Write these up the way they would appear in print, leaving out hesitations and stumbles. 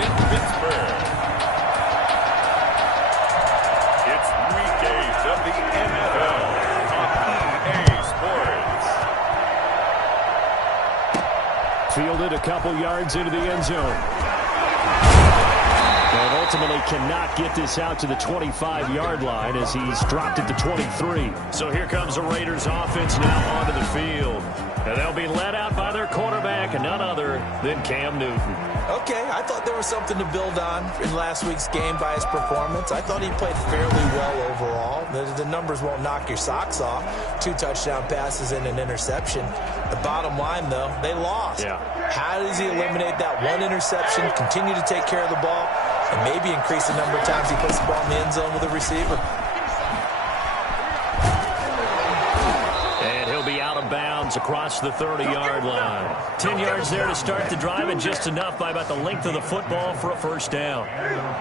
in Pittsburgh. It's Week 8 of the NFL on EA Sports. Fielded a couple yards into the end zone. And ultimately cannot get this out to the 25-yard line as he's dropped it to 23. So here comes the Raiders offense now onto the field. And they'll be led out by their quarterback, and none other than Cam Newton. Okay, I thought there was something to build on in last week's game by his performance. I thought he played fairly well overall. The numbers won't knock your socks off. 2 touchdown passes and an interception. The bottom line, though, they lost. Yeah. How does he eliminate that one interception, continue to take care of the ball, and maybe increase the number of times he puts the ball in the end zone with a receiver? And he'll be out of bounds across the 30-yard line. 10 yards there to start the drive, and just enough by about the length of the football for a first down.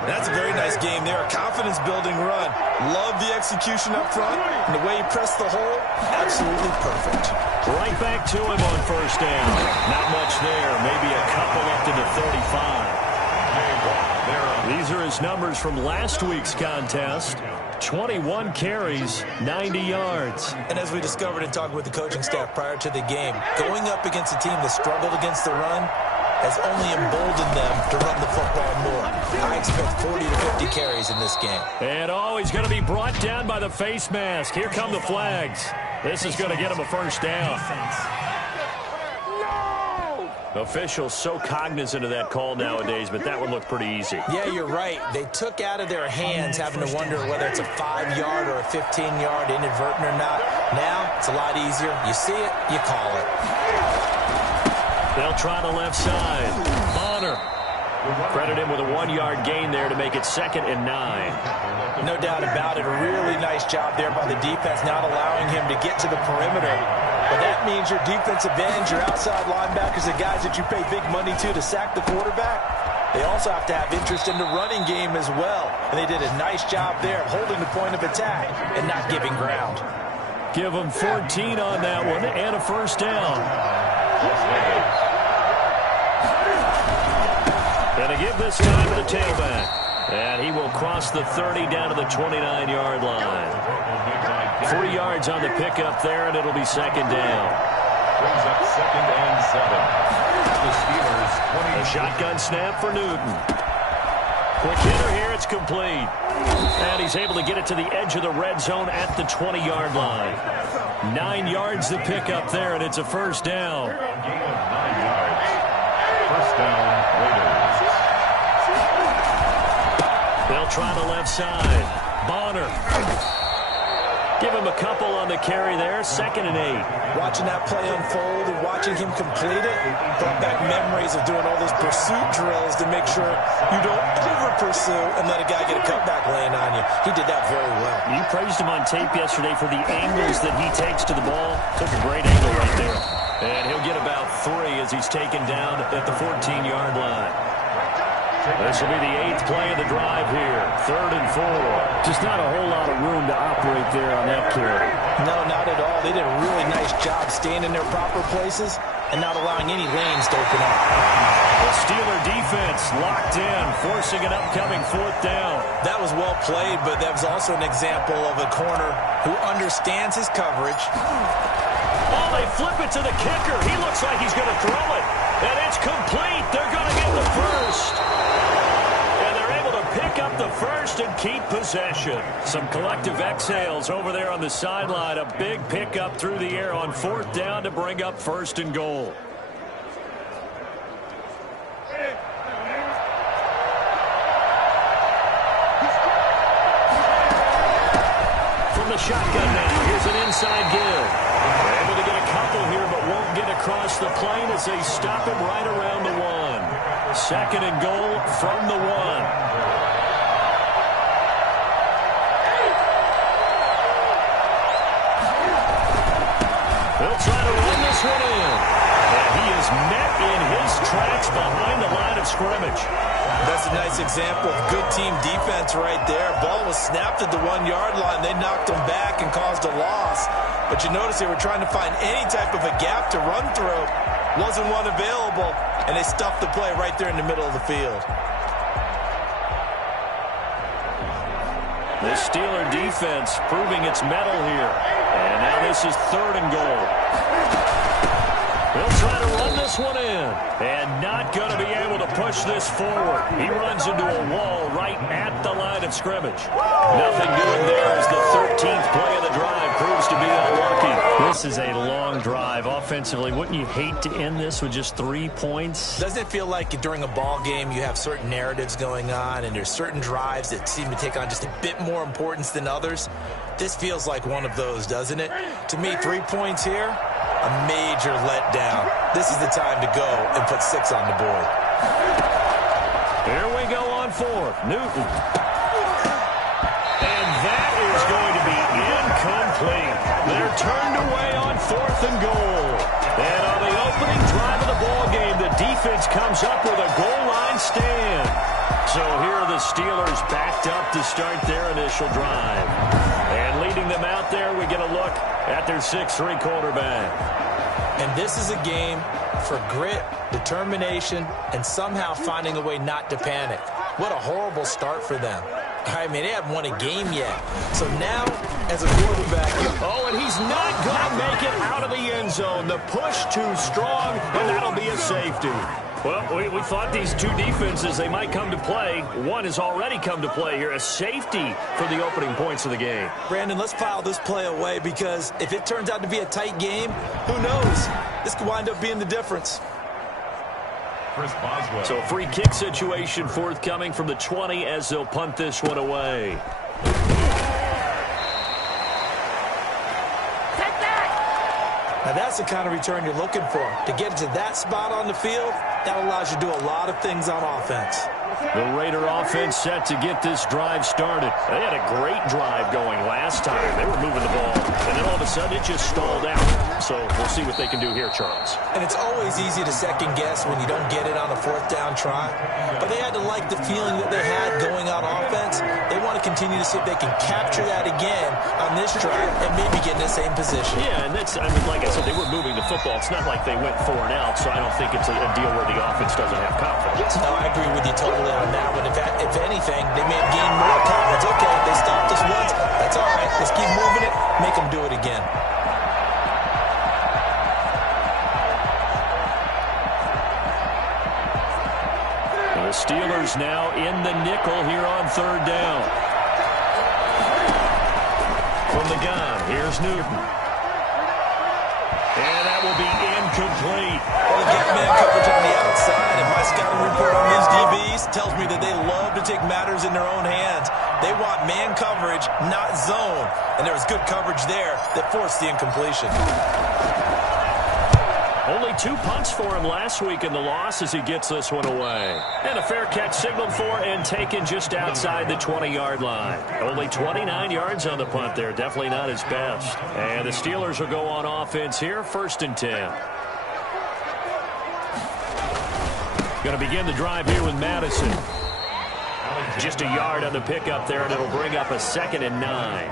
That's a very nice game there. A confidence-building run. Love the execution up front, and the way he pressed the hole, absolutely perfect. Right back to him on first down. Not much there. Maybe a couple up to the 35. These are his numbers from last week's contest. 21 carries, 90 yards. And as we discovered in talking with the coaching staff prior to the game, going up against a team that struggled against the run has only emboldened them to run the football more. I expect 40 to 50 carries in this game. And he's going to be brought down by the face mask. Here come the flags. This is going to get him a first down. Officials so cognizant of that call nowadays, but that would look pretty easy. Yeah, you're right. They took out of their hands having to wonder whether it's a 5-yard or a 15-yard inadvertent or not. Now, it's a lot easier. You see it, you call it. They'll try the left side. Bonner. Credit him with a 1-yard gain there to make it 2nd and 9. No doubt about it. A really nice job there by the defense, not allowing him to get to the perimeter. But that means your defensive ends, your outside linebackers, the guys that you pay big money to sack the quarterback, they also have to have interest in the running game as well. And they did a nice job there of holding the point of attack and not giving ground. Give them 14 on that one and a first down. And to give this time to the tailback. And he will cross the 30 down to the 29-yard line. 3 yards on the pickup there, and it'll be 2nd down. Brings up 2nd and 7. The Steelers 20. A shotgun snap for Newton. Quick hitter here, it's complete. And he's able to get it to the edge of the red zone at the 20-yard line. 9 yards the pickup there, and it's a first down. Gain of 9 yards. First down, Raiders. They'll try the left side. Bonner. Give him a couple on the carry there. 2nd and 8. Watching that play unfold and watching him complete it brought back memories of doing all those pursuit drills to make sure you don't over-pursue and let a guy get a cutback laying on you. He did that very well. You praised him on tape yesterday for the angles that he takes to the ball. Took a great angle right there. And he'll get about 3 as he's taken down at the 14-yard line. This will be the 8th play of the drive here. 3rd and 4. Just not a whole lot of room to operate there on that carry. No, not at all. They did a really nice job staying in their proper places and not allowing any lanes to open up. The Steeler defense locked in, forcing an upcoming 4th down. That was well played, but that was also an example of a corner who understands his coverage. Oh, they flip it to the kicker. He looks like he's going to throw it. And it's complete. They're going to get the first. And they're able to pick up the first and keep possession. Some collective exhales over there on the sideline. A big pickup through the air on 4th down to bring up 1st and goal. From the shotgun now, here's an inside give. Able to get a couple here, but won't get across the plane as they stop him right around the 1. 2nd and goal from the 1. They'll try to run this one in. And he is met in his tracks behind the line of scrimmage. That's a nice example of good team defense right there. Ball was snapped at the 1-yard line. They knocked him back and caused a loss. But you notice they were trying to find any type of a gap to run through. Wasn't one available, and they stuffed the play right there in the middle of the field. The Steeler defense proving its mettle here. And now this is 3rd and goal. He'll try to run this one in. And not going to be able to push this forward. He runs into a wall right at the line of scrimmage. Nothing doing there as the 13th play of the drive proves to be unlucky. This is a long drive offensively. Wouldn't you hate to end this with just 3 points? Doesn't it feel like during a ball game you have certain narratives going on and there's certain drives that seem to take on just a bit more importance than others? This feels like one of those, doesn't it? To me, 3 points here, a major letdown. This is the time to go and put 6 on the board. Here we go on 4th. Newton. And that is going to be incomplete. They're turned away on 4th and goal. And on the opening drive of the ball game, the defense comes up with a goal line stand. So here are the Steelers backed up to start their initial drive. And leading them out there, we get a look at their 6'3" quarterback. And this is a game for grit, determination, and somehow finding a way not to panic. What a horrible start for them. I mean, they haven't won a game yet. So now, as a quarterback... Oh, and he's not going to make it out of the end zone. The push too strong, and that'll be a safety. Well, we thought these two defenses, they might come to play. One has already come to play here, a safety for the opening points of the game. Brandon, let's file this play away because if it turns out to be a tight game, who knows? This could wind up being the difference. So a free kick situation forthcoming from the 20 as they'll punt this one away. Now that's the kind of return you're looking for. To get to that spot on the field, that allows you to do a lot of things on offense. The Raider offense set to get this drive started. They had a great drive going last time. They were moving the ball, and then all of a sudden it just stalled out. So we'll see what they can do here, Charles. And it's always easy to second guess when you don't get it on a 4th down try. But they had to like the feeling that they had going on offense. They want to continue to see if they can capture that again on this drive and maybe get in the same position. Yeah, and that's, I mean, like I said, they were moving the football. It's not like they went 4 and out, so I don't think it's a deal where the offense doesn't have confidence. No, I agree with you totally on that one. If anything, they may have gained more confidence. Okay, they stopped us once. That's all right. Let's keep moving it. Make them do it again. The Steelers now in the nickel here on 3rd down. From the gun, here's Newton. And that will be incomplete. Well, get man coverage on the outside, and my scouting report on these DBs tells me that they love to take matters in their own hands. They want man coverage, not zone. And there was good coverage there that forced the incompletion. Only 2 punts for him last week in the loss as he gets this one away. And a fair catch signaled for and taken just outside the 20-yard line. Only 29 yards on the punt there. Definitely not his best. And the Steelers will go on offense here, 1st and 10. Going to begin the drive here with Madison. Just a yard on the pickup there, and it'll bring up a 2nd and 9.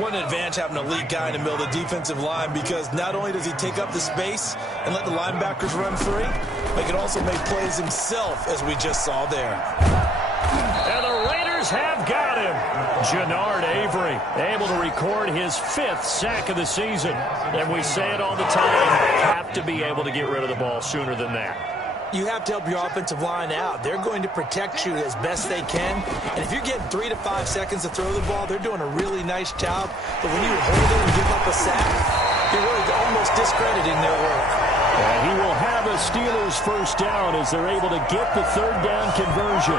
What an advantage having a elite guy in the middle of the defensive line, because not only does he take up the space and let the linebackers run free, but he can also make plays himself, as we just saw there. And the Raiders have got him. Jannard Avery able to record his 5th sack of the season. And we say it all the time, have to be able to get rid of the ball sooner than that. You have to help your offensive line out. They're going to protect you as best they can. And if you're getting 3 to 5 seconds to throw the ball, they're doing a really nice job. But when you hold it and give up a sack, you're really almost discrediting their work. And he will have a Steelers 1st down as they're able to get the 3rd down conversion.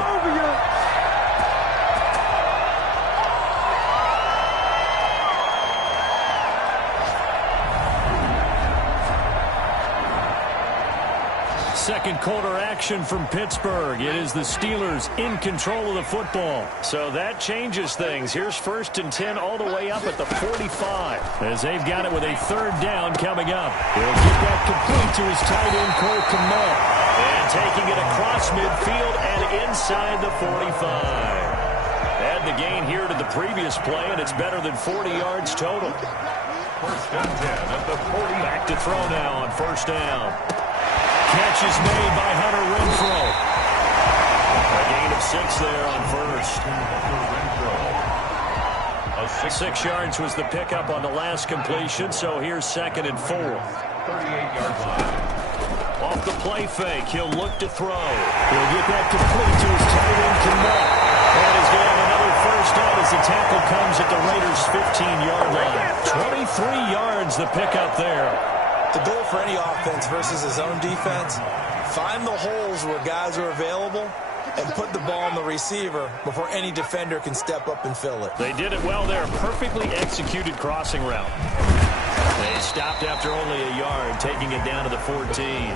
Second quarter action from Pittsburgh. It is the Steelers in control of the football. So that changes things. Here's 1st and 10 all the way up at the 45. As they've got it with a 3rd down coming up. He'll get that complete to his tight end, Cole Kmet. And taking it across midfield and inside the 45. Add the gain here to the previous play, and it's better than 40 yards total. 1st and 10 at the 40. Back to throw now on 1st down. Catch is made by Hunter Renfrow. A gain of 6 there on 1st. 6 yards was the pickup on the last completion, so here's 2nd and 4. 38-yard line. Off the play fake, he'll look to throw. He'll get that complete to his tight end, Connect. And he's going to have another first down as the tackle comes at the Raiders' 15-yard line. 23 yards the pickup there. The goal for any offense versus his own defense, find the holes where guys are available and put the ball on the receiver before any defender can step up and fill it. They did it well there. Perfectly executed crossing route. They stopped after only a yard, taking it down to the 14.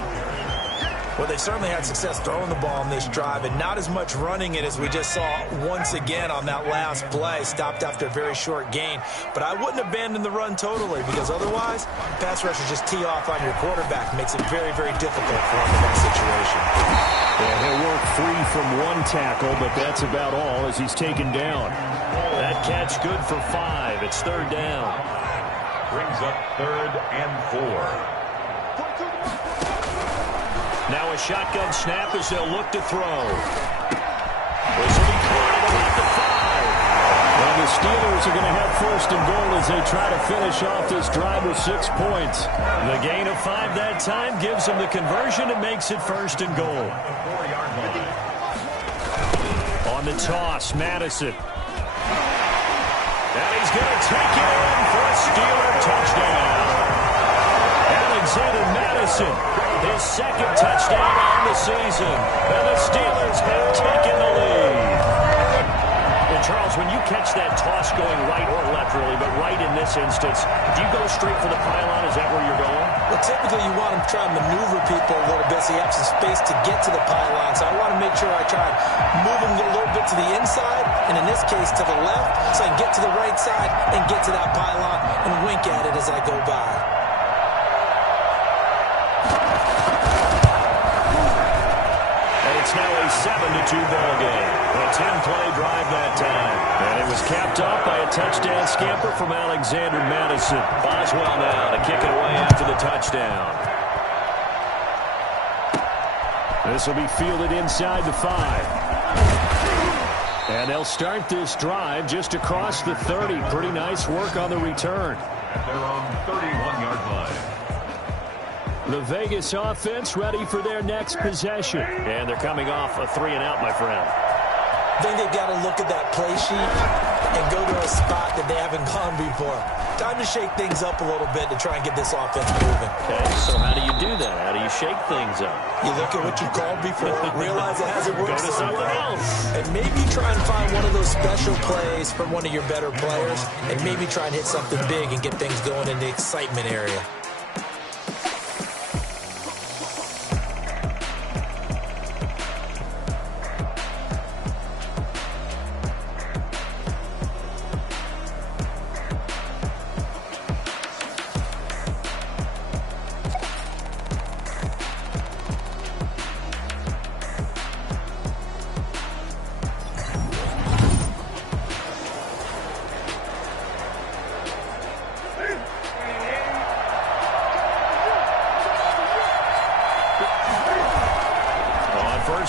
Well, they certainly had success throwing the ball on this drive and not as much running it as we just saw once again on that last play. Stopped after a very short gain. But I wouldn't abandon the run totally because otherwise, pass rushers just tee off on your quarterback. Makes it very, very difficult for him in that situation. Yeah, he'll work free from one tackle, but that's about all as he's taken down. That catch good for 5. It's 3rd down. Brings up 3rd and 4. Now a shotgun snap as they'll look to throw. This will be caught at about the 5. Well, the Steelers are going to have 1st and goal as they try to finish off this drive with 6 points. The gain of 5 that time gives them the conversion and makes it 1st and goal. 4-yard line. On the toss, Madison. And he's going to take it in for a Steeler touchdown. Alexander Madison, his 2nd touchdown on the season. And the Steelers have taken the lead. And Charles, when you catch that toss going right or left, really, but right in this instance, do you go straight for the pylon? Is that where you're going? Well, typically you want to try and maneuver people a little bit so you have some space to get to the pylon. So I want to make sure I try and move them a little bit to the inside, and in this case to the left, so I can get to the right side and get to that pylon and wink at it as I go by. It's now a 7-2 ball game. A 10-play drive that time. And it was capped off by a touchdown scamper from Alexander Madison. Boswell now to kick it away after the touchdown. This will be fielded inside the 5. And they'll start this drive just across the 30. Pretty nice work on the return. And they're on 31-yard line. The Vegas offense ready for their next possession. And they're coming off a 3-and-out, my friend. I think they've got to look at that play sheet and go to a spot that they haven't gone before. Time to shake things up a little bit to try and get this offense moving. Okay, so how do you do that? How do you shake things up? You look at what you called before, realize it hasn't worked Go to something else. and maybe try and find one of those special plays from one of your better players, and maybe try and hit something big and get things going in the excitement area.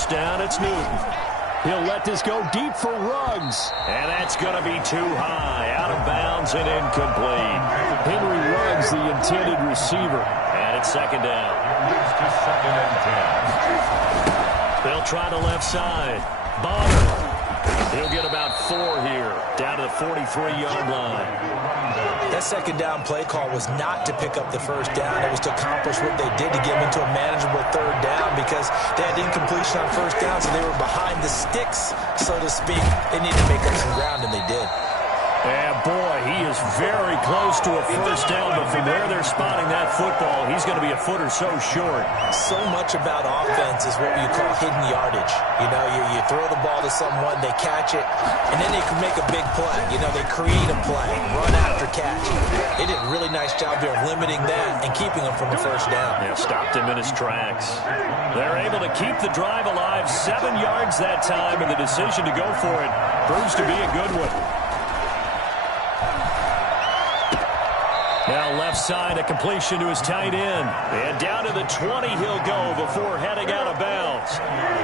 Down, it's Newton. He'll let this go deep for Ruggs. And that's going to be too high. Out of bounds and incomplete. Henry Ruggs, the intended receiver. And it's 2nd down. Moves to 2nd and 10. They'll try the left side. Bonner. He'll get about 4 here. Down to the 43-yard line. That 2nd down play call was not to pick up the 1st down. It was to accomplish what they did to get them into a manageable 3rd down because they had incompletion on 1st down, so they were behind the sticks, so to speak. They needed to make up some ground, and they did. And boy, he is very close to a 1st down, but from where they're spotting that football, he's going to be a foot or so short. So much about offense is what you call hidden yardage. You know, you throw the ball to someone, they catch it, and then they can make a big play. You know, they create a play, run after catch. They did a really nice job there of limiting that and keeping him from a 1st down. Yeah, stopped him in his tracks. They're able to keep the drive alive, 7 yards that time, and the decision to go for it proves to be a good one. Now left side, a completion to his tight end. And down to the 20 he'll go before heading out of bounds.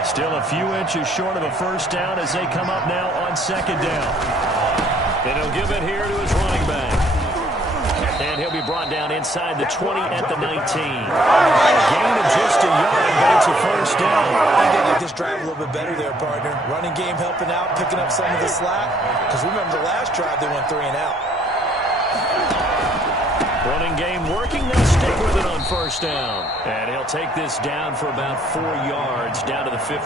Still a few inches short of a 1st down as they come up now on 2nd down. And he'll give it here to his running back. And he'll be brought down inside the 20 at the 19. Gain of just a yard, but it's a first down. I think they get this drive a little bit better there, partner. Running game helping out, picking up some of the slack. Because remember the last drive, they went 3 and out. Running game working. They'll stick with it on first down. And he'll take this down for about 4 yards, down to the 15.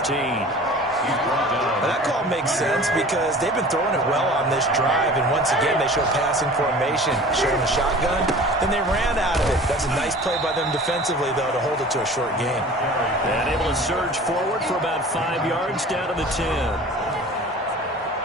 Well, that call makes sense because they've been throwing it well on this drive, and once again they show passing formation, showing a shotgun. Then they ran out of it. That's a nice play by them defensively, though, to hold it to a short gain. And able to surge forward for about 5 yards, down to the 10.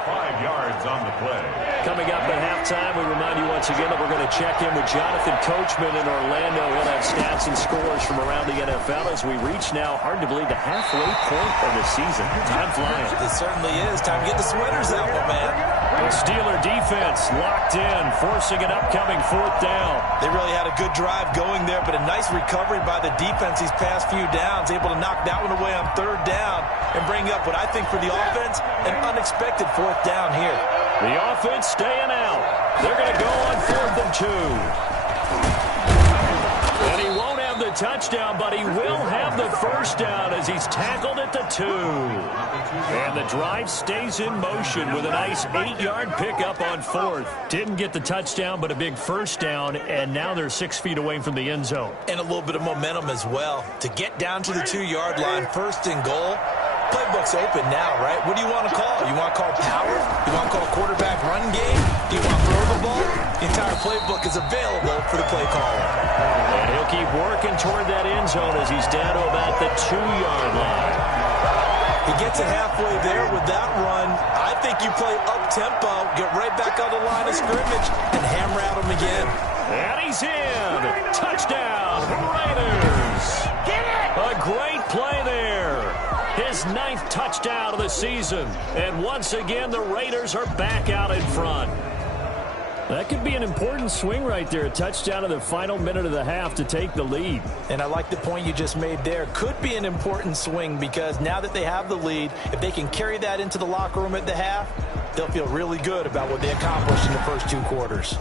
5 yards on the play. Coming up at halftime, we remind you once again that we're going to check in with Jonathan Coachman in Orlando. He'll have stats and scores from around the NFL as we reach now, hard to believe, the halfway point of the season. Time flying. It certainly is. Time to get the sweaters out, my man. The Steeler defense locked in, forcing an upcoming 4th down. They really had a good drive going there, but a nice recovery by the defense these past few downs, able to knock that one away on 3rd down and bring up what I think for the offense, an unexpected 4th down here. The offense staying out. They're going to go on 4th and 2. And he won't have the touchdown, but he will have the first down as he's tackled at the 2. And the drive stays in motion with a nice 8-yard pickup on 4th. Didn't get the touchdown, but a big first down, and now they're 6 feet away from the end zone. And a little bit of momentum as well. To get down to the 2-yard line, 1st and goal. Playbook's open now, right? What do you want to call? You want to call power? You want to call quarterback run game? Do you want to throw the ball? The entire playbook is available for the play caller. And he'll keep working toward that end zone as he's down to about the 2-yard line. He gets it halfway there with that run. I think you play up-tempo, get right back on the line of scrimmage, and hammer at him again. And he's in. Touchdown, Raiders. Get it! A great play there. His 9th touchdown of the season. And once again, the Raiders are back out in front. That could be an important swing right there. A touchdown in the final minute of the half to take the lead. And I like the point you just made there. Could be an important swing because now that they have the lead, if they can carry that into the locker room at the half, they'll feel really good about what they accomplished in the first 2 quarters.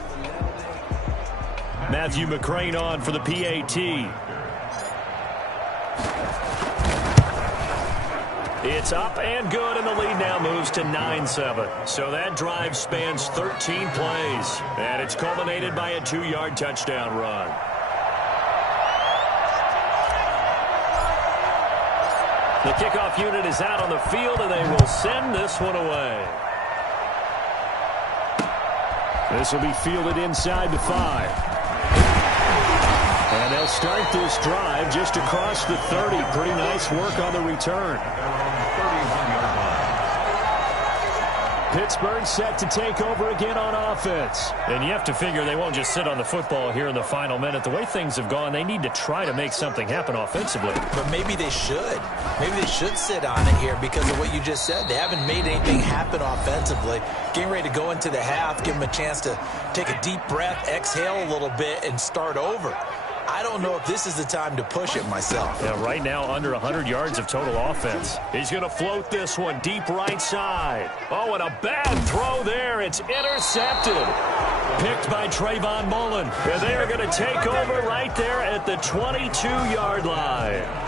Matthew McCrane on for the PAT. It's up and good, and the lead now moves to 9-7. So that drive spans 13 plays, and it's culminated by a 2-yard touchdown run. The kickoff unit is out on the field, and they will send this one away. This will be fielded inside the 5. And they'll start this drive just across the 30. Pretty nice work on the return. Pittsburgh set to take over again on offense. And you have to figure they won't just sit on the football here in the final minute. The way things have gone, they need to try to make something happen offensively. But maybe they should. Maybe they should sit on it here because of what you just said. They haven't made anything happen offensively. Getting ready to go into the half, give them a chance to take a deep breath, exhale a little bit, and start over. I don't know if this is the time to push it myself. Yeah, right now under 100 yards of total offense. He's going to float this one deep right side. Oh, and a bad throw there. It's intercepted. Picked by Trayvon Mullen. And they are going to take over right there at the 22-yard line.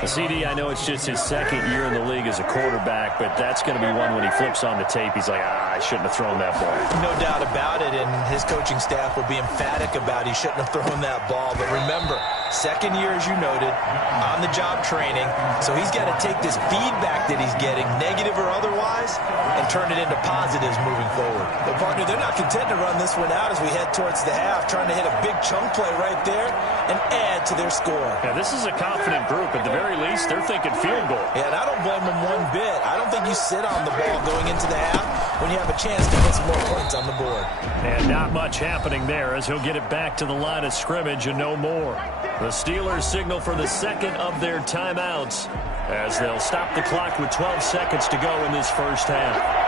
The CD, I know it's just his 2nd year in the league as a quarterback, but that's going to be one when he flips on the tape. He's like, I shouldn't have thrown that ball. No doubt about it, and his coaching staff will be emphatic about he shouldn't have thrown that ball. But remember, 2nd year, as you noted, on-the-job training, so he's got to take this feedback that he's getting, negative or otherwise, and turn it into positives moving forward. But, partner, they're not content to run this one out as we head towards the half, trying to hit a big chunk play right there and add to their score. Yeah, this is a confident group. At the very least, they're thinking field goal. Yeah, and I don't blame them one bit. I don't think you sit on the ball going into the half when you have a chance to put some more points on the board. And not much happening there as he'll get it back to the line of scrimmage and no more. The Steelers signal for the 2nd of their timeouts as they'll stop the clock with 12 seconds to go in this first half.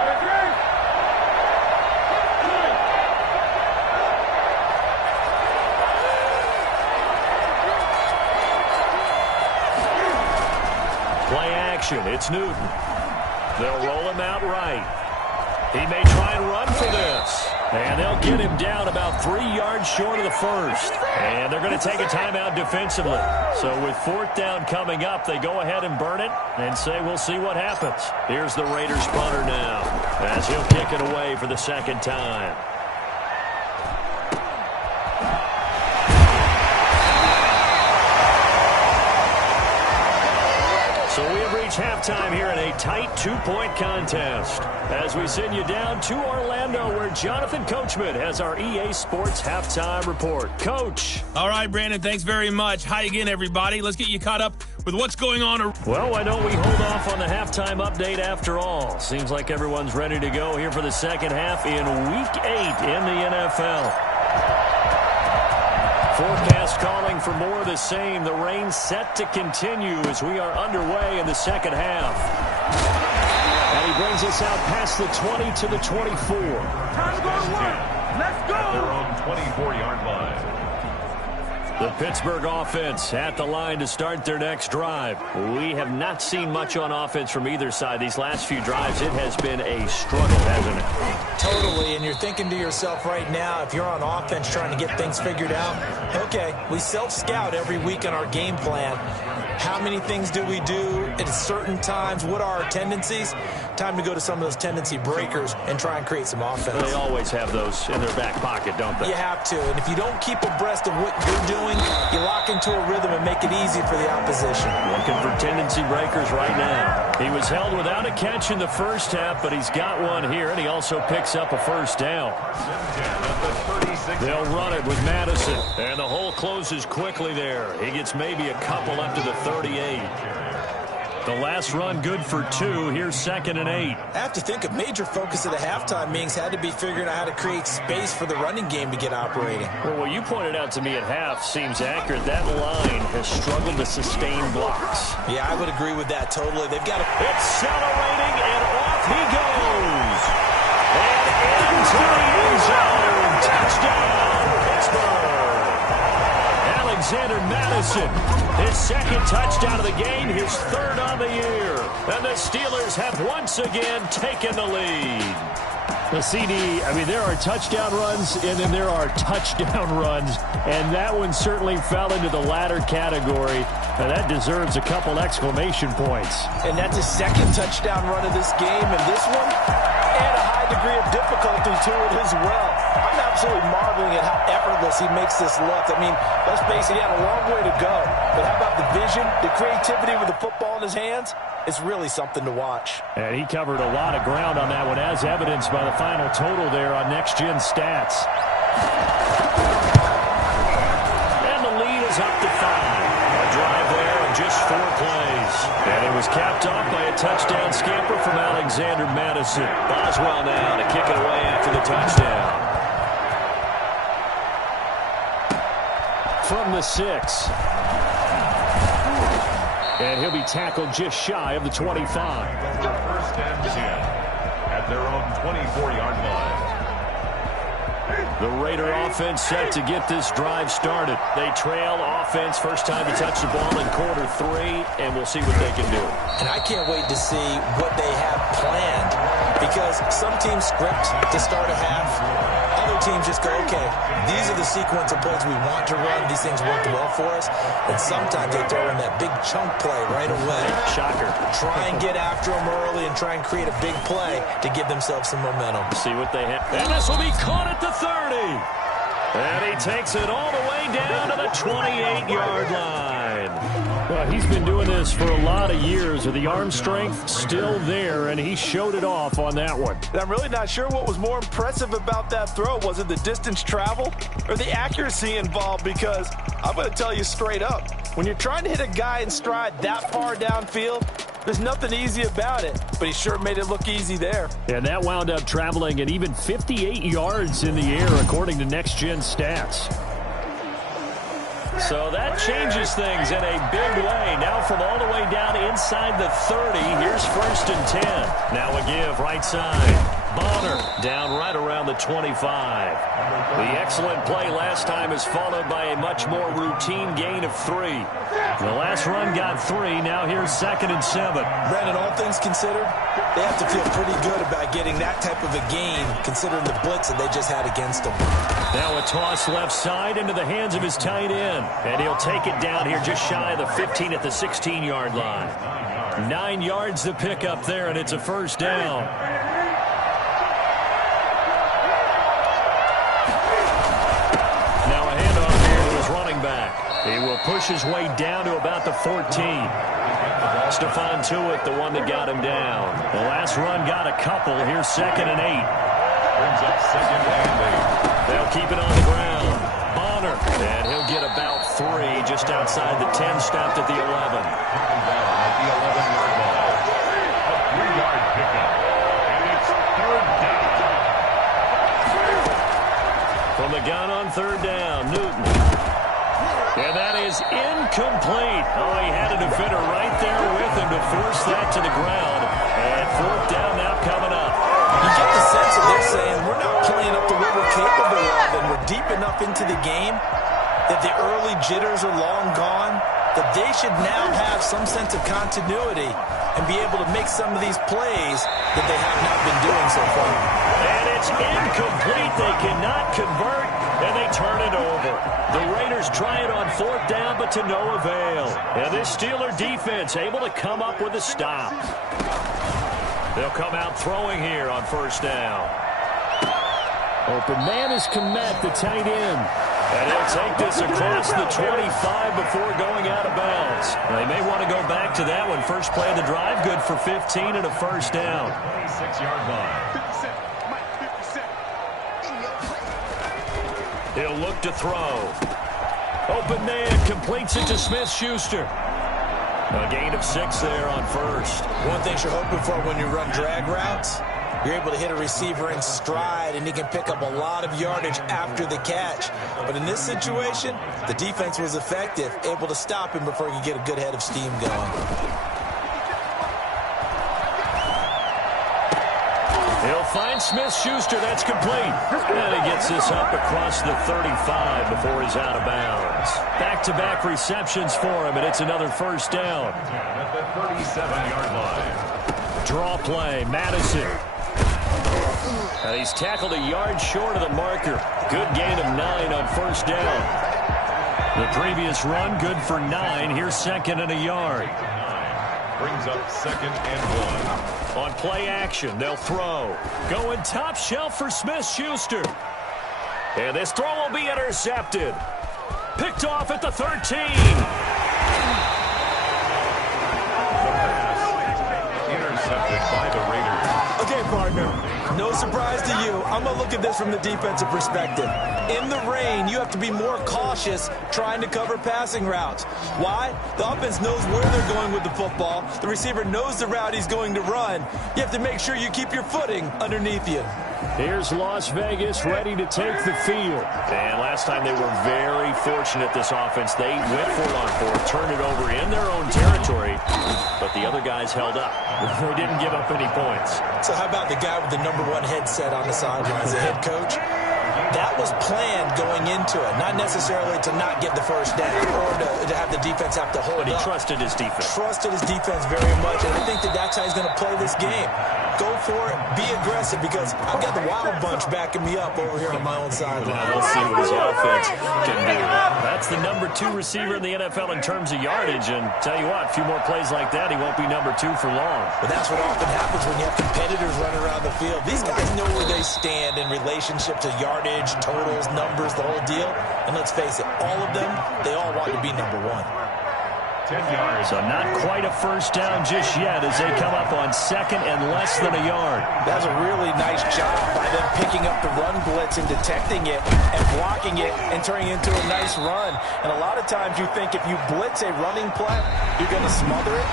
Play action. It's Newton. They'll roll him out right. He may try and run for this. And they'll get him down about 3 yards short of the first. And they're going to take a timeout defensively. So with 4th down coming up, they go ahead and burn it and say we'll see what happens. Here's the Raiders punter now as he'll kick it away for the 2nd time. So we have reached halftime here in a tight 2-point contest as we send you down to Orlando where Jonathan Coachman has our EA Sports Halftime Report. Coach. All right, Brandon, thanks very much. Hi again, everybody. Let's get you caught up with what's going on. Well, why don't we hold off on the halftime update after all? Seems like everyone's ready to go here for the second half in Week 8 in the NFL. Forecast calling for more of the same. The rain set to continue as we are underway in the second half. And he brings us out past the 20 to the 24. Time to go to work. Let's go. At their own 24-yard line. The Pittsburgh offense at the line to start their next drive. We have not seen much on offense from either side. These last few drives, it has been a struggle, hasn't it? Totally, and you're thinking to yourself right now, if you're on offense trying to get things figured out, okay, we self-scout every week on our game plan. How many things do we do at certain times? What are our tendencies? Time to go to some of those tendency breakers and try and create some offense. They always have those in their back pocket, don't they? You have to, and if you don't keep abreast of what you're doing, you lock into a rhythm and make it easy for the opposition. Looking for tendency breakers right now. He was held without a catch in the first half, but he's got one here, and he also picks up a first down. They'll run it with Madison, and the hole closes quickly there. He gets maybe a couple up to the 38. The last run good for 2. Here's 2nd and 8. I have to think a major focus of the halftime meetings had to be figuring out how to create space for the running game to get operating. Well, what you pointed out to me at half seems accurate. That line has struggled to sustain blocks. Yeah, I would agree with that totally. They've got to... Accelerating, and off he goes. And into the end zone. Touchdown, Pittsburgh. Alexander Madison, his 2nd touchdown of the game, his 3rd on the year. And the Steelers have once again taken the lead. The CD, I mean, there are touchdown runs, and then there are touchdown runs, and that one certainly fell into the latter category. Now, that deserves a couple exclamation points. And that's his 2nd touchdown run of this game, and this one, and a high degree of difficulty to it as well. I'm absolutely marveling at how effortless he makes this look. I mean, let's face it, he had a long way to go, but how about the vision, the creativity with the football in his hands? It's really something to watch. And he covered a lot of ground on that one, as evidenced by the final total there on Next Gen Stats. And the lead is up to 5. A drive there in just 4 plays. And it was capped off by a touchdown scamper from Alexander Madison. Boswell now to kick it away after the touchdown. From the 6. And he'll be tackled just shy of the 25. 1st and 10 at their own 24-yard line. The Raider offense set to get this drive started. They trail offense, first time to touch the ball in quarter 3, and we'll see what they can do. And I can't wait to see what they have planned, because some teams script to start a half. Other teams just go, okay, these are the sequence of plays we want to run. These things worked well for us. And sometimes they throw in that big chunk play right away. Shocker. Try and get after them early and try and create a big play to give themselves some momentum. See what they have. And this will be caught at the 30. And he takes it all the way down to the 28-yard line. Well, he's been doing this for a lot of years with the arm strength still there, and he showed it off on that one. I'm really not sure what was more impressive about that throw. Was it the distance traveled or the accuracy involved? Because I'm going to tell you straight up, when you're trying to hit a guy in stride that far downfield, there's nothing easy about it, but he sure made it look easy there. And that wound up traveling at even 58 yards in the air, according to Next Gen Stats. So that changes things in a big way. Now from all the way down inside the 30, here's 1st and 10. Now a give right side. Bonner down right around the 25. The excellent play last time is followed by a much more routine gain of 3. The last run got 3. Now here's 2nd and 7. Brandon, all things considered, they have to feel pretty good about getting that type of a gain considering the blitz that they just had against them. Now a toss left side into the hands of his tight end. And he'll take it down here just shy of the 15 at the 16-yard line. 9 yards to pick up there, and it's a first down. Now a handoff here to his running back. He will push his way down to about the 14. Stephon Tuitt, the one that got him down. The last run got a couple. Here's 2nd and 8. Brings up 2nd and 8. They'll keep it on the ground. Bonner, and he'll get about 3 just outside the 10, stopped at the 11. At the 11-yard line. A 3-yard pickup. And it's 3rd down. From the gun on 3rd down, Newton. And that is incomplete. Oh, he had a defender right there with him to force that to the ground. And 4th down now coming up. You get the sense that they're saying we're not playing up to what we're capable of, and we're deep enough into the game that the early jitters are long gone, that they should now have some sense of continuity and be able to make some of these plays that they have not been doing so far. And it's incomplete. They cannot convert, and they turn it over. The Raiders try it on 4th down, but to no avail. And this Steeler defense able to come up with a stop. They'll come out throwing here on 1st down. Open man is Kmet, the tight end. And he'll take this across the 25 before going out of bounds. They may want to go back to that one. First play of the drive, good for 15 and a first down. 26-yard line. He'll look to throw. Open man, completes it to Smith-Schuster. A gain of 6 there on 1st. One thing you're hoping for when you run drag routes, you're able to hit a receiver in stride, and he can pick up a lot of yardage after the catch. But in this situation, the defense was effective, able to stop him before he could get a good head of steam going. He'll find Smith-Schuster. That's complete. And he gets this up across the 35 before he's out of bounds. Back-to-back receptions for him, and it's another first down. At the 37-yard line. Draw play, Madison. And he's tackled a yard short of the marker. Good gain of 9 on first down. The previous run, good for 9. Here's 2nd and a yard. Brings up 2nd and 1. On play action, they'll throw. Going top shelf for Smith-Schuster. And this throw will be intercepted. Picked off at the 13. Intercepted by the Raiders. Okay, partner, no surprise to you. I'm going to look at this from the defensive perspective. In the rain, you have to be more cautious trying to cover passing routes. Why? The offense knows where they're going with the football. The receiver knows the route he's going to run. You have to make sure you keep your footing underneath you. Here's Las Vegas ready to take the field. And last time they were very fortunate, this offense. They went for it on 4th, turned it over in their own territory, but the other guys held up. They didn't give up any points. So how about the guy with the #1 headset on the sideline as a head coach? That was planned going into it, not necessarily to not get the first down or to have the defense have to hold up. But he trusted his defense. Trusted his defense very much, and I think that that's how he's going to play this game. Go for it, be aggressive, because I've got the wild bunch backing me up over here on my own sideline. We'll see what his offense can do. That's the #2 receiver in the NFL in terms of yardage, and tell you what, a few more plays like that, he won't be #2 for long. But that's what often happens when you have competitors running around the field. These guys know where they stand in relationship to yardage, totals, numbers, the whole deal. And let's face it, all of them, they all want to be #1. 10 yards. So not quite a first down just yet as they come up on 2nd and less than a yard. That's a really nice job by them picking up the run blitz and detecting it and blocking it and turning it into a nice run. And a lot of times you think if you blitz a running play, you're going to smother it.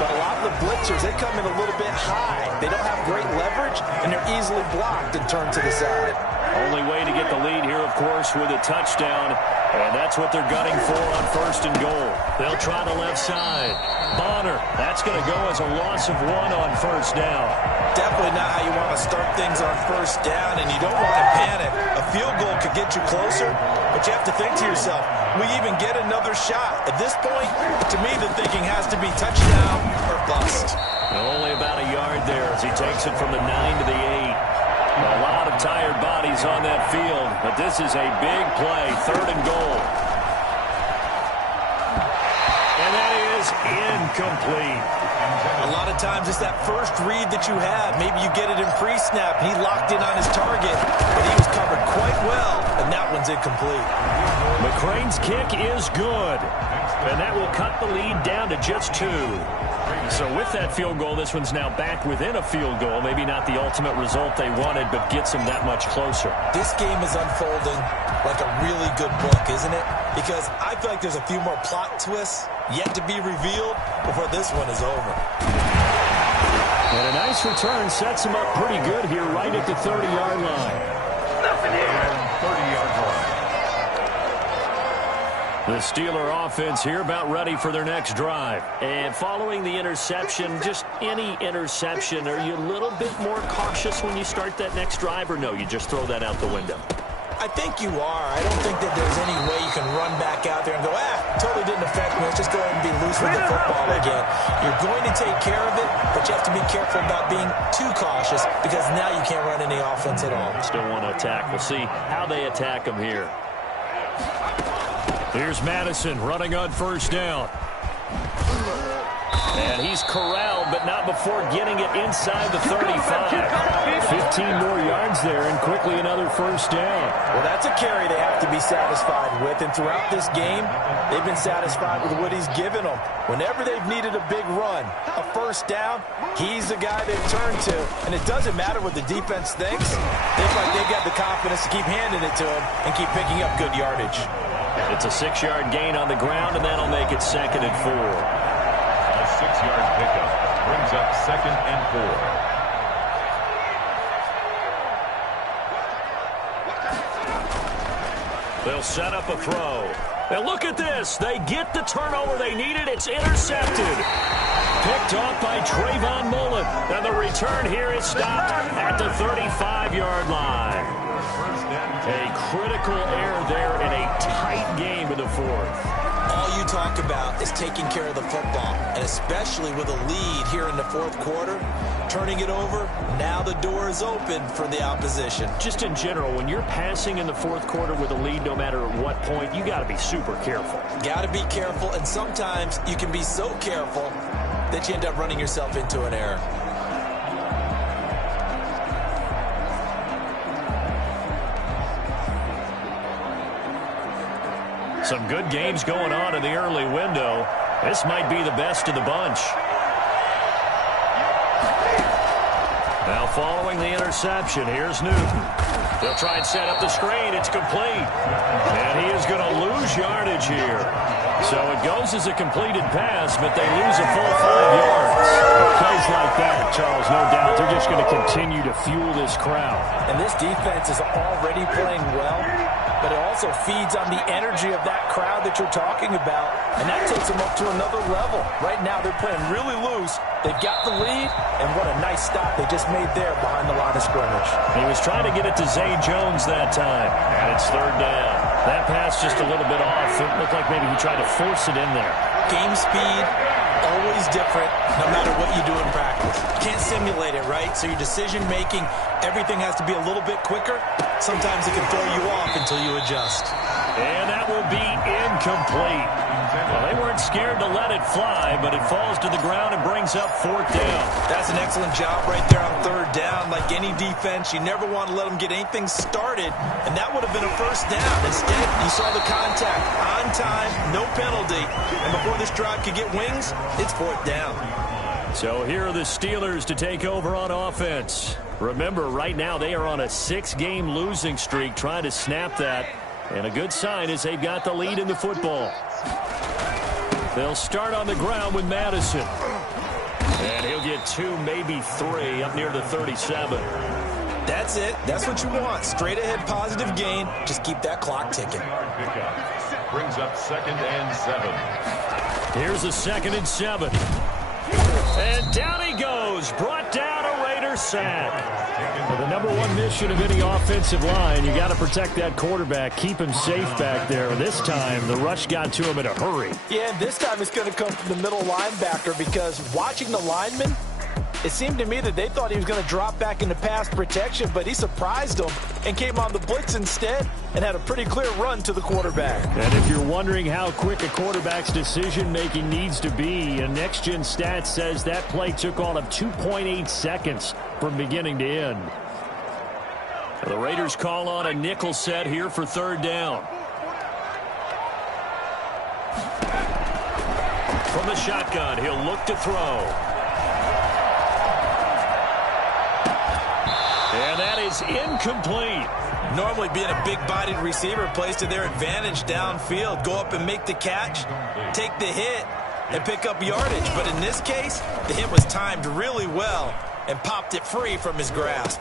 But a lot of the blitzers, they come in a little bit high. They don't have great leverage, and they're easily blocked and turned to the side. Only way to get get the lead here, of course, with a touchdown. And that's what they're gunning for on 1st and goal. They'll try the left side. Bonner, that's going to go as a loss of 1 on 1st down. Definitely not how you want to start things on 1st down, and you don't want to panic. A field goal could get you closer, but you have to think to yourself, we even get another shot. At this point, to me, the thinking has to be touchdown or bust. Only about a yard there as he takes it from the 9 to the 8. A lot of tired bodies on that field, but this is a big play, 3rd and goal. And that is incomplete. A lot of times it's that first read that you have. Maybe you get it in pre-snap. He locked in on his target, but he was covered quite well, and that one's incomplete. McCrane's kick is good, and that will cut the lead down to just 2. So with that field goal, this one's now back within a field goal. Maybe not the ultimate result they wanted, but gets them that much closer. This game is unfolding like a really good book, isn't it? Because I feel like there's a few more plot twists yet to be revealed before this one is over. And a nice return sets him up pretty good here right at the 30-yard line. 30-yard line. The Steeler offense here about ready for their next drive. And following the interception, just any interception, are you a little bit more cautious when you start that next drive, or no, you just throw that out the window? I think you are. I don't think that there's any way you can run back out there and go, totally didn't affect me. Let's just go ahead and be loose with the football again. You're going to take care of it, but you have to be careful about being too cautious because now you can't run any offense at all. Still want to attack. We'll see how they attack them here. Here's Madison running on 1st down. And he's corralled, but not before getting it inside the 35. 15 more yards there, and quickly another 1st down. Well, that's a carry they have to be satisfied with, and throughout this game, they've been satisfied with what he's given them. Whenever they've needed a big run, a 1st down, he's the guy they've turned to. And it doesn't matter what the defense thinks. They feel like they've got the confidence to keep handing it to him and keep picking up good yardage. It's a 6-yard gain on the ground, and that'll make it 2nd and 4. A 6-yard pickup brings up 2nd and 4. They'll set up a throw. And look at this. They get the turnover they needed. It's intercepted. Picked off by Trayvon Mullen. And the return here is stopped at the 35-yard line. A critical error there in a tight game in the 4th. All you talk about is taking care of the football, and especially with a lead here in the 4th quarter, turning it over, now the door is open for the opposition. Just in general, when you're passing in the 4th quarter with a lead, no matter at what point, you got to be super careful. Got to be careful, and sometimes you can be so careful that you end up running yourself into an error. Some good games going on in the early window. This might be the best of the bunch. Now following the interception, here's Newton. They'll try and set up the screen. It's complete. And he is going to lose yardage here. So it goes as a completed pass, but they lose a full 5 yards. Plays like that, Charles, no doubt, they're just going to continue to fuel this crowd. And this defense is already playing well, but it also feeds on the energy of that crowd that you're talking about, and that takes them up to another level. Right now, they're playing really loose. They've got the lead, and what a nice stop they just made there behind the line of scrimmage. He was trying to get it to Zay Jones that time, and it's 3rd down. That pass just a little bit off. It looked like maybe he tried to force it in there. Game speed, always different, no matter what you do in practice. You can't simulate it, right? So your decision-making, everything has to be a little bit quicker. Sometimes it can throw you off until you adjust. And that will be incomplete. Well, they weren't scared to let it fly, but it falls to the ground and brings up 4th down. That's an excellent job right there on 3rd down. Like any defense, you never want to let them get anything started, and that would have been a 1st down. Instead, you saw the contact on time, no penalty, and before this drive could get wings, it's 4th down. So here are the Steelers to take over on offense. Remember, right now they are on a 6-game losing streak, trying to snap that. And a good sign is they've got the lead in the football. They'll start on the ground with Madison. And he'll get 2, maybe 3, up near the 37. That's it. That's what you want. Straight ahead positive gain. Just keep that clock ticking. Pickup brings up 2nd and 7. Here's a 2nd and 7. And down he goes. Brought down a Raider sack. Well, the number one mission of any offensive line, you got to protect that quarterback, keep him safe back there. This time, the rush got to him in a hurry. Yeah, and this time it's going to come from the middle linebacker because watching the lineman, it seemed to me that they thought he was going to drop back into pass protection, but he surprised them and came on the blitz instead and had a pretty clear run to the quarterback. And if you're wondering how quick a quarterback's decision-making needs to be, a next-gen stat says that play took all of 2.8 seconds from beginning to end. The Raiders call on a nickel set here for 3rd down. From the shotgun, he'll look to throw. And that is incomplete. Normally being a big-bodied receiver plays to their advantage downfield. Go up and make the catch, take the hit, and pick up yardage. But in this case, the hit was timed really well and popped it free from his grasp.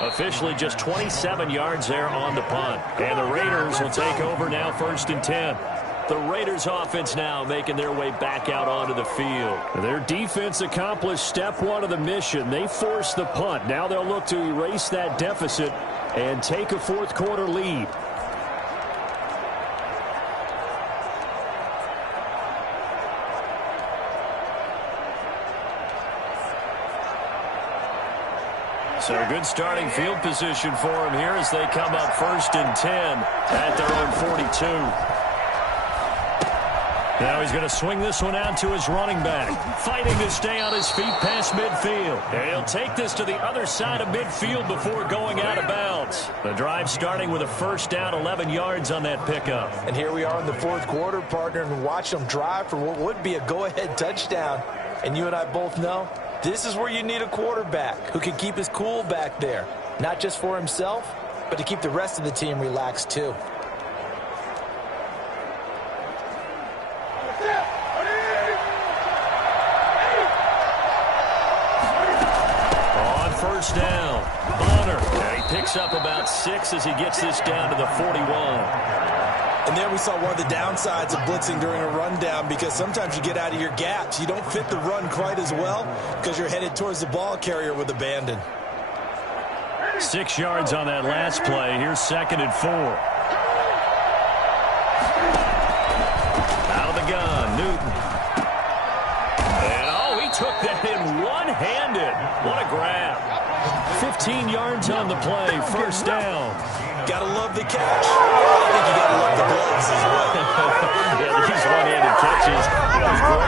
Officially just 27 yards there on the punt. And the Raiders will take over now 1st and 10. The Raiders offense now making their way back out onto the field. Their defense accomplished step 1 of the mission. They forced the punt. Now they'll look to erase that deficit and take a 4th quarter lead. So good starting field position for him here as they come up 1st and 10 at their own 42. Now he's going to swing this one out to his running back. Fighting to stay on his feet past midfield. And he'll take this to the other side of midfield before going out of bounds. The drive starting with a 1st down, 11 yards on that pickup. And here we are in the 4th quarter, partner, and watch them drive for what would be a go-ahead touchdown. And you and I both know this is where you need a quarterback who can keep his cool back there. Not just for himself, but to keep the rest of the team relaxed too. First down. Bonner. And he picks up about 6 as he gets this down to the 41. And there we saw one of the downsides of blitzing during a rundown because sometimes you get out of your gaps. You don't fit the run quite as well because you're headed towards the ball carrier with abandon. 6 yards on that last play. Here's 2nd and 4. Out of the gun, Newton. And oh, he took that in one-handed. What a grab. 15 yards on the play, 1st down. Gotta love the catch. I think you gotta love the gloves as well. Yeah, these one-handed catches,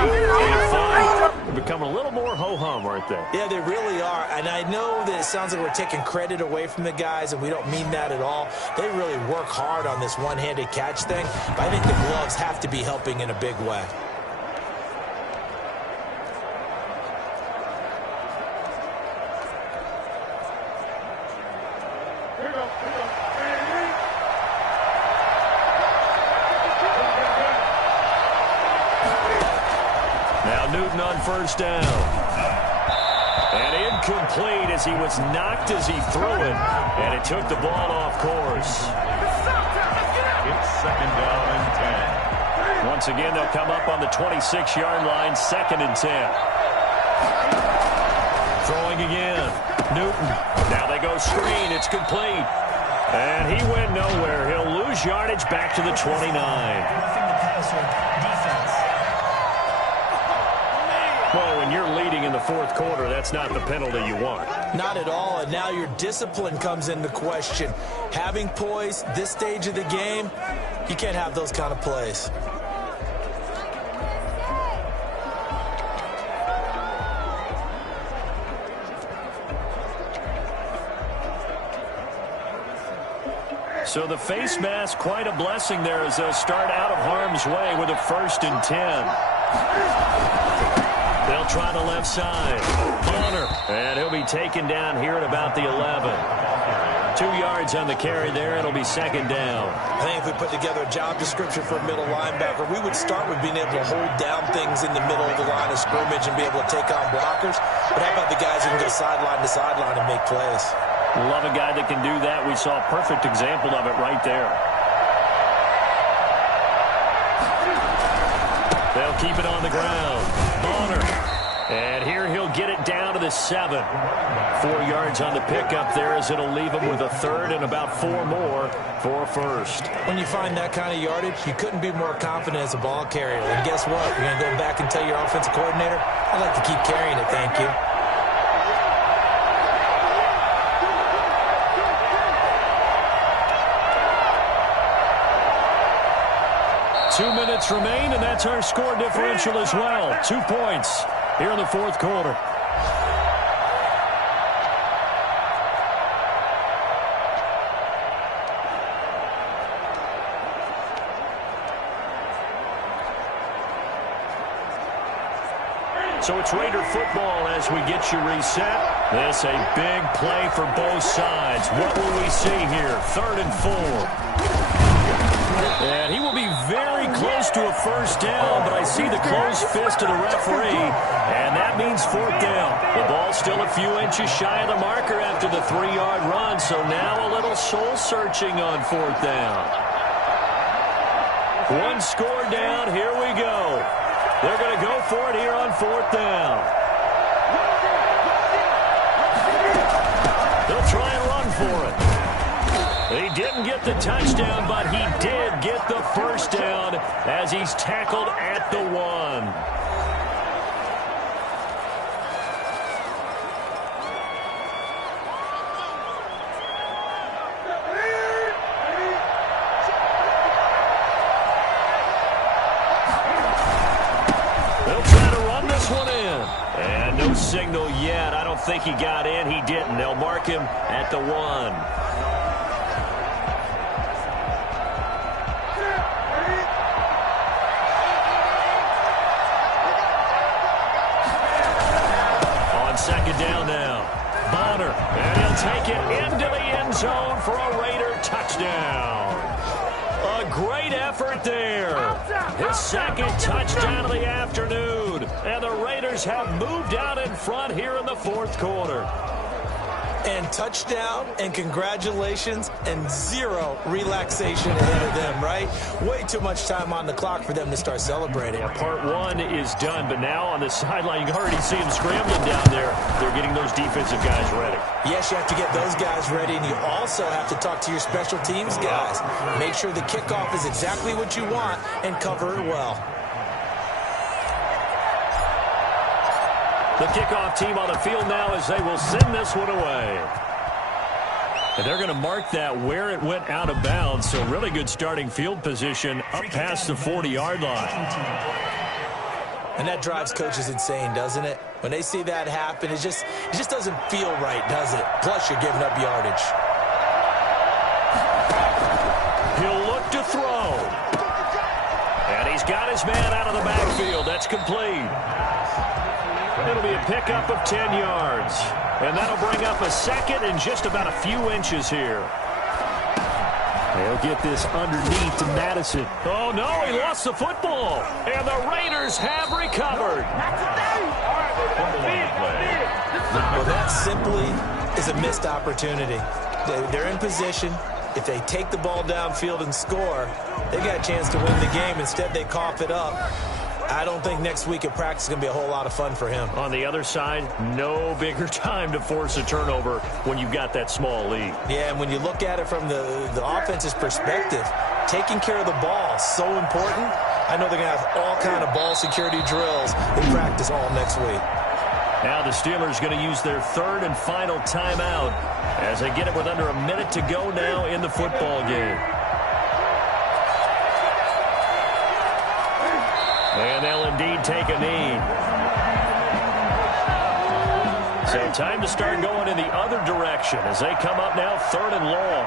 great and fun. They're becoming a little more ho-hum, aren't they? Yeah, they really are. And I know that it sounds like we're taking credit away from the guys, and we don't mean that at all. They really work hard on this one-handed catch thing, but I think the gloves have to be helping in a big way. Newton on 1st down. And incomplete as he was knocked as he threw it. And it took the ball off course. It's 2nd down and 10. Once again, they'll come up on the 26-yard line, 2nd and 10. Throwing again. Newton. Now they go screen. It's complete. And he went nowhere. He'll lose yardage back to the 29. Well, when you're leading in the 4th quarter, that's not the penalty you want. Not at all, and now your discipline comes into question. Having poise this stage of the game, you can't have those kind of plays. So the face mask, quite a blessing there as they'll start out of harm's way with a 1st and 10. They'll try the left side. Bonner. And he'll be taken down here at about the 11. 2 yards on the carry there. It'll be second down. I think if we put together a job description for a middle linebacker, we would start with being able to hold down things in the middle of the line of scrimmage and be able to take on blockers. But how about the guys who can go sideline to sideline and make plays? Love a guy that can do that. We saw a perfect example of it right there. They'll keep it on the ground. Bonner. And here he'll get it down to the 7. 4 yards on the pickup there as it'll leave him with a third and about 4 more for a first. When you find that kind of yardage, you couldn't be more confident as a ball carrier. And guess what? You're going to go back and tell your offensive coordinator, I'd like to keep carrying it, thank you. Two minutes remain, and that's our score differential as well. 2 points here in the fourth quarter. So it's Raider football as we get you reset. This a big play for both sides. What will we see here? 3rd and 4. And he will be very close to a first down, but I see the closed fist of the referee, and that means 4th down. The ball's still a few inches shy of the marker after the 3-yard run, so now a little soul-searching on 4th down. 1 score down, here we go. They're going to go for it here on 4th down. They'll try and run for it. He didn't get the touchdown, but he did get the first down as he's tackled at the 1. And no signal yet. I don't think he got in. He didn't. They'll mark him at the 1. On second down now. Bonner. And he'll take it into the end zone for a Raider touchdown. A great effort there. His second touchdown of the afternoon. And the Raiders have moved out in front here in the fourth quarter. And touchdown and congratulations and 0 relaxation ahead of them, right? Way too much time on the clock for them to start celebrating. Yeah, part 1 is done, but now on the sideline, you can already see them scrambling down there. They're getting those defensive guys ready. Yes, you have to get those guys ready, and you also have to talk to your special teams guys. Make sure the kickoff is exactly what you want and cover it well. The kickoff team on the field now as they will send this one away. And they're going to mark that where it went out of bounds. So really good starting field position up past the 40-yard line. And that drives coaches insane, doesn't it? When they see that happen, it just doesn't feel right, does it? Plus, you're giving up yardage. He'll look to throw. And he's got his man out of the backfield. That's complete. It'll be a pickup of 10 yards. And that'll bring up a second and just about a few inches here. They'll get this underneath to Madison. Oh, no, he lost the football. And the Raiders have recovered. Well, that simply is a missed opportunity. They're in position. If they take the ball downfield and score, they got a chance to win the game. Instead, they cough it up. I don't think next week at practice is going to be a whole lot of fun for him. On the other side, no bigger time to force a turnover when you've got that small lead. Yeah, and when you look at it from the offense's perspective, taking care of the ball is so important. I know they're going to have all kind of ball security drills in practice all next week. Now the Steelers going to use their 3rd and final timeout as they get it with under a minute to go now in the football game. And they'll indeed take a knee. So time to start going in the other direction as they come up now 3rd and long.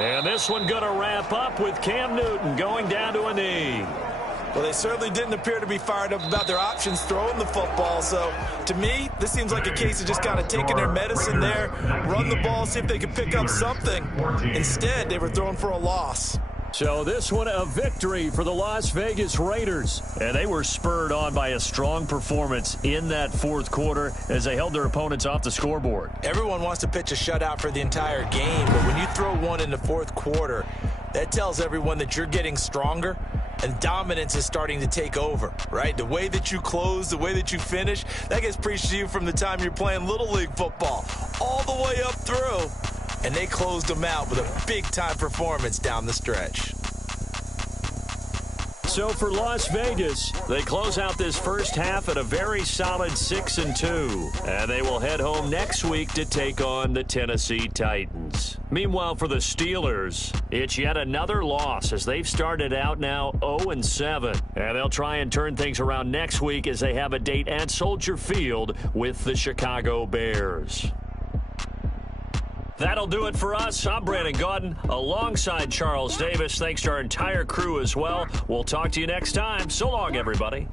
And this one going to wrap up with Cam Newton going down to a knee. Well, they certainly didn't appear to be fired up about their options throwing the football. So, to me, this seems like a case of just kind of taking their medicine there, run the ball, see if they could pick up something. Instead, they were throwing for a loss. So this one a victory for the Las Vegas Raiders. And they were spurred on by a strong performance in that fourth quarter as they held their opponents off the scoreboard. Everyone wants to pitch a shutout for the entire game, but when you throw one in the fourth quarter, that tells everyone that you're getting stronger and dominance is starting to take over, right? The way that you close, the way that you finish, that gets preached to you from the time you're playing Little League football all the way up through. And they closed them out with a big-time performance down the stretch. So for Las Vegas, they close out this first half at a very solid 6-2. And they will head home next week to take on the Tennessee Titans. Meanwhile, for the Steelers, it's yet another loss as they've started out now 0-7. And they'll try and turn things around next week as they have a date at Soldier Field with the Chicago Bears. That'll do it for us. I'm Brandon Gaudin alongside Charles Davis. Thanks to our entire crew as well. We'll talk to you next time. So long, everybody.